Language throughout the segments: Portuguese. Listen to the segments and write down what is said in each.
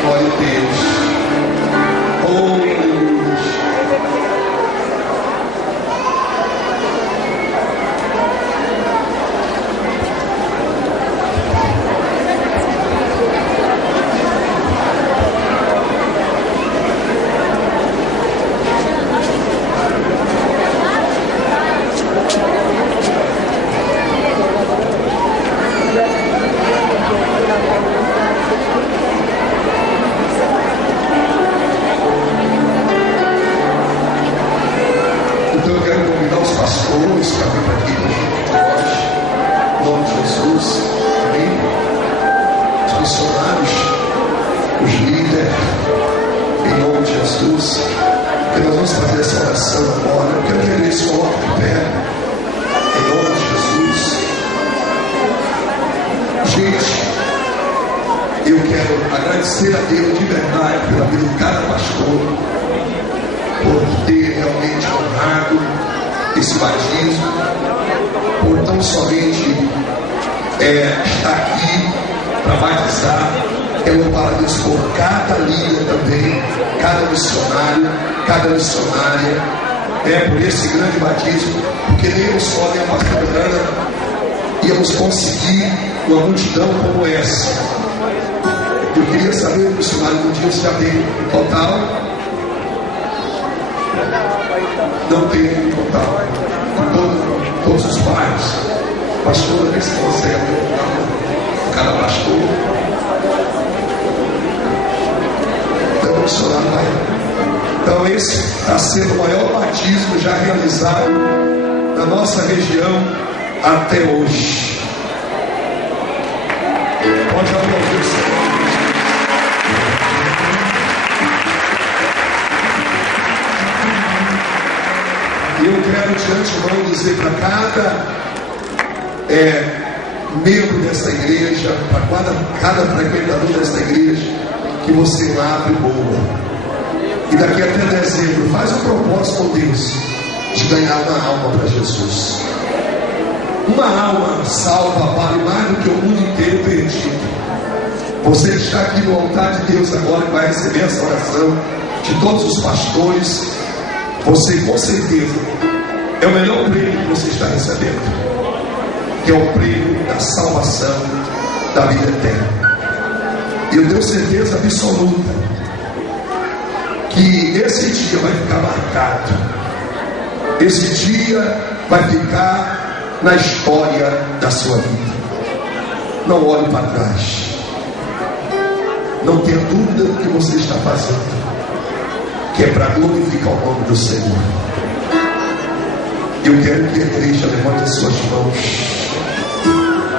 Glória a Deus. Oh, agradecer a Deus de verdade pela vida de cada pastor, por ter realmente honrado esse batismo, por tão somente estar aqui para batizar. Quero louvar a Deus por cada líder também, cada missionário, cada missionária, por esse grande batismo, porque nem eu só, nem a pastora Ana íamos conseguir uma multidão como essa. Eu queria saber, missionário, no dia se já tem total? Não tem total. Todos os bairros. Pastor, vê se consegue apertar cada pastor. Então o missionário vai. Então esse está sendo o maior batismo já realizado na nossa região até hoje. Pode aplaudir o Senhor. Eu quero de antemão dizer para cada membro desta igreja, para cada frequentador desta igreja, que você abre boa. E daqui até dezembro, faz um propósito com Deus de ganhar uma alma para Jesus. Uma alma salva vale mais do que o mundo inteiro perdido. Você está aqui no altar de Deus agora e vai receber essa oração de todos os pastores. Você com certeza é o melhor prêmio que você está recebendo, que é o prêmio da salvação, da vida eterna. E eu tenho certeza absoluta que esse dia vai ficar marcado. Esse dia vai ficar na história da sua vida. Não olhe para trás. Não tenha dúvida do que você está fazendo, que é para glorificar o nome do Senhor. Eu quero que a igreja levante as suas mãos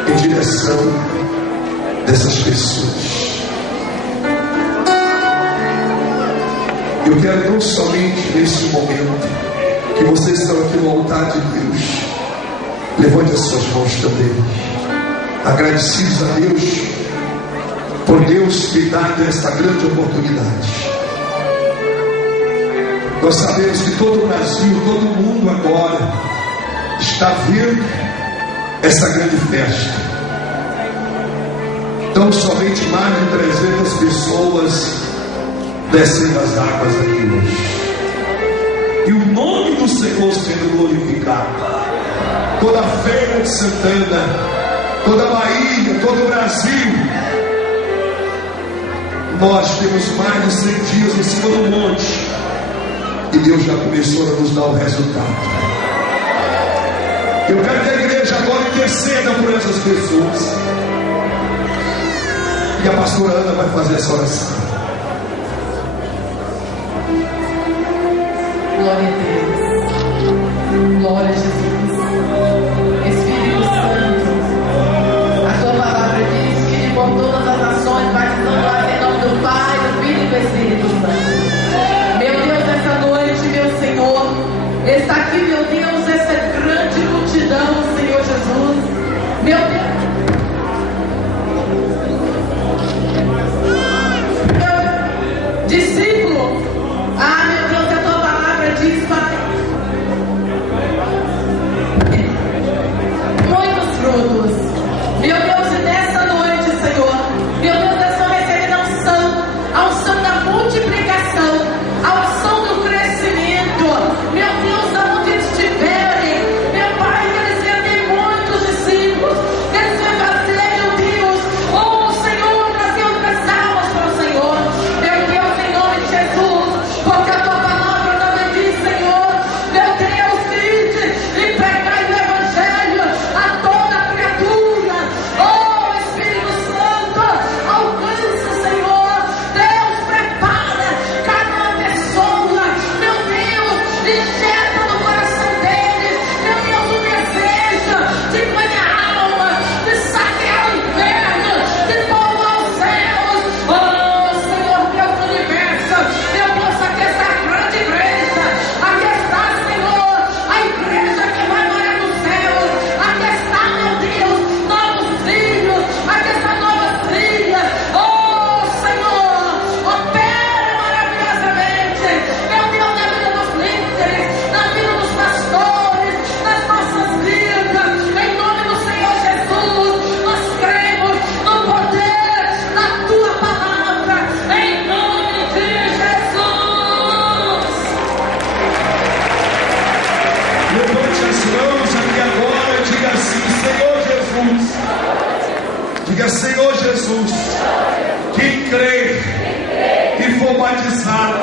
em direção dessas pessoas. Eu quero não somente nesse momento que vocês estão aqui no altar de Deus, levante as suas mãos também, agradecidos a Deus por Deus ter dado esta grande oportunidade. Nós sabemos que todo o Brasil, todo o mundo agora está vendo essa grande festa. Então somente mais de 300 pessoas descendo as águas aqui hoje. E o nome do Senhor sendo glorificado. Toda a Feira de Santana, toda a Bahia, todo o Brasil. Nós temos mais de 100 dias em cima do monte. E Deus já começou a nos dar o resultado. Eu quero que a igreja agora interceda por essas pessoas. E a pastora Ana vai fazer essa oração. Glória a Deus. Glória a Jesus. Espírito Santo, a tua palavra diz que ele por todas as nações vai se louvar em nome do Pai, do Filho e do Espírito Santo. Meu Deus, essa noite, meu Senhor, está aqui, meu Deus, essa grande multidão, Senhor Jesus. Meu Deus. Meu discípulo, meu Deus, a tua palavra diz, Pai, Jesus. Quem crer e for batizado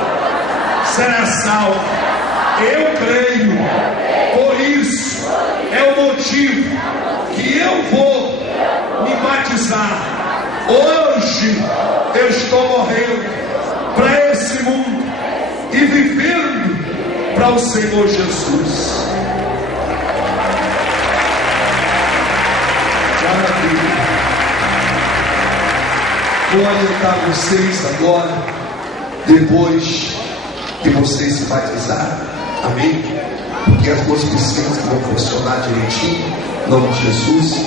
será salvo. Eu creio, por isso é o motivo que eu vou me batizar. Hoje eu estou morrendo para esse mundo e vivendo para o Senhor Jesus. Maravilha. Vou orientar vocês agora, depois que vocês se batizarem. Amém? Porque as duas piscinas que vão funcionar direitinho, em nome de Jesus.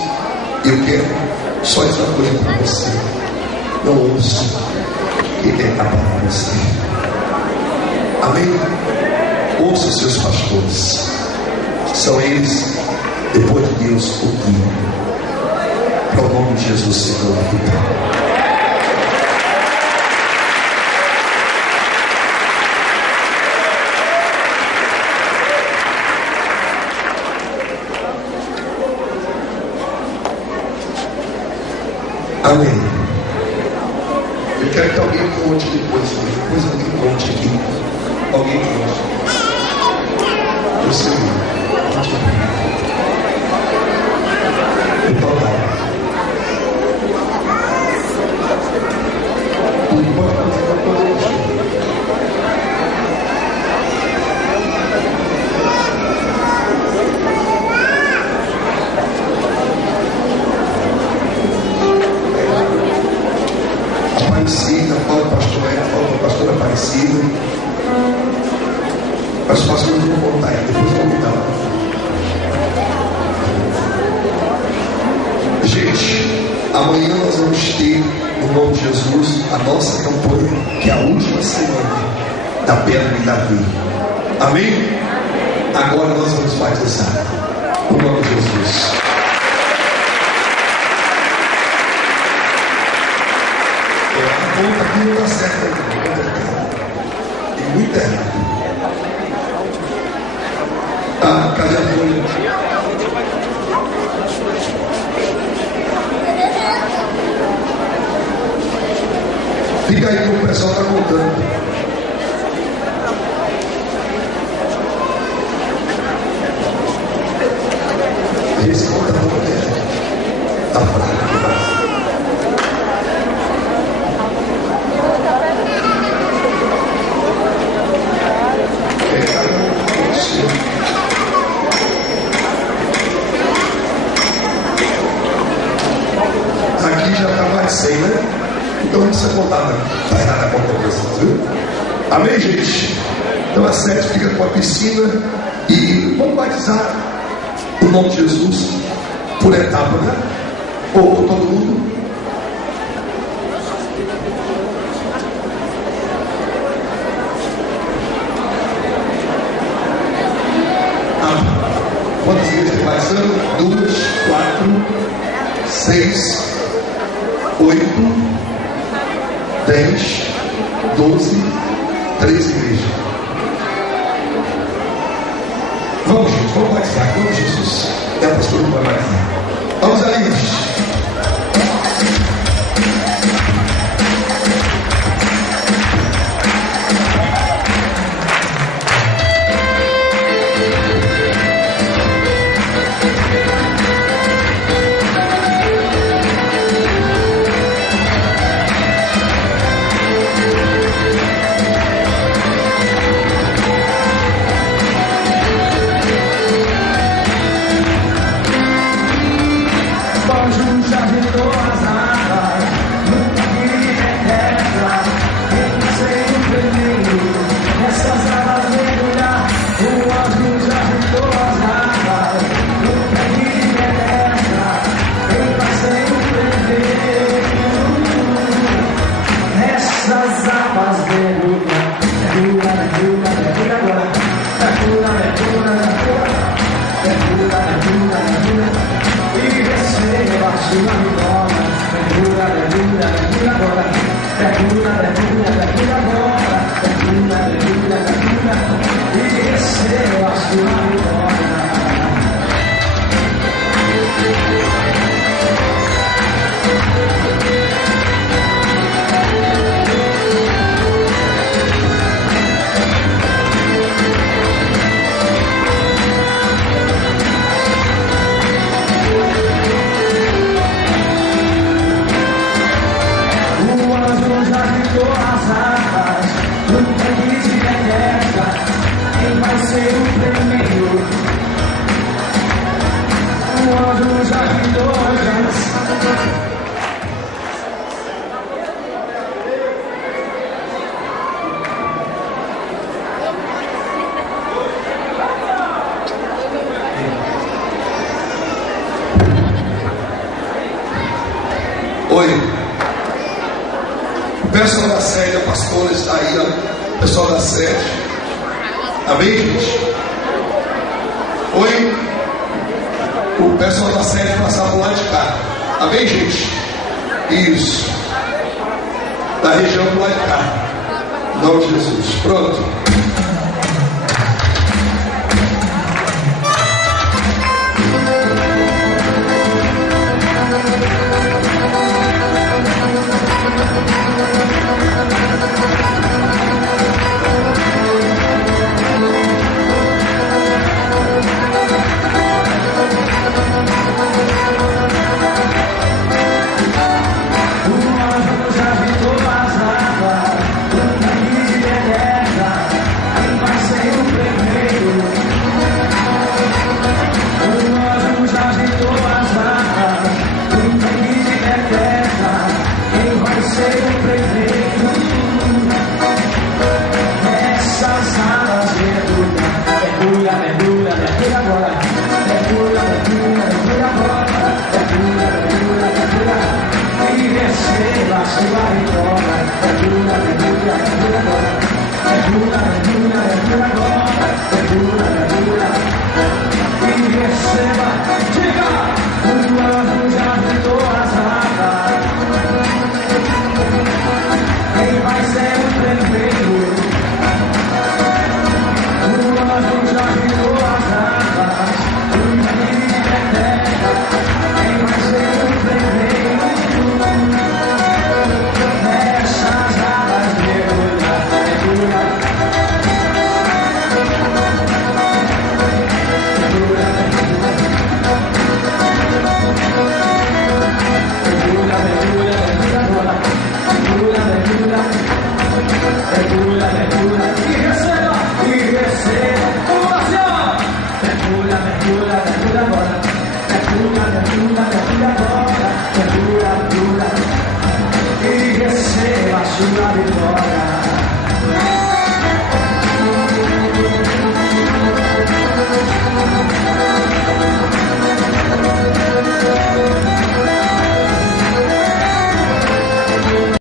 Eu quero só essa coisa para você. Não ouça quem tentar para você. Amém? Ouça os seus pastores. São eles, depois de Deus, o guia. Para o nome de Jesus ser glorificado. Amém. Eu quero que alguém conte depois alguém conte aqui. Alguém conte. Você conte aqui. O total. Aparecida, fala o pastor Ed, fala a pastora Aparecida. Mas os pastores vão voltar aí, depois vão mudar. Gente, amanhã nós vamos ter, no nome de Jesus, a nossa campanha, que é a última semana da Pedra de Davi. Amém? Agora nós vamos batizar, no nome de Jesus. A conta aqui não está certa, tem muito errado. Ah, cadê a folha? Fica aí que o pessoal está contando. Esse conta a folha está fraco. Aqui já está mais 100, né? Então não precisa contar, não. Está errada a conta dessa, viu? Amém, gente? Então a sete fica com a piscina e vamos batizar o nome de Jesus por etapa, né? Ou por todo mundo. Quantas igrejas tem batizando? 2, 4, 6, 8, 10, 12, 13 igrejas. Vamos, gente, vamos batizar. Vamos, Jesus. É a pastora que vai batizar. Vamos ali, gente. as armas, no tanque de guerra, quem vai ser o primeiro? O anjo já gritou, Oi, o pessoal da sede, a pastora está aí, ó. O pessoal da sede, amém, gente? Oi, o pessoal da sede passar por lá de cá, amém, gente? Isso, da região do lado de cá, em nome de Jesus. Pronto. mergulha,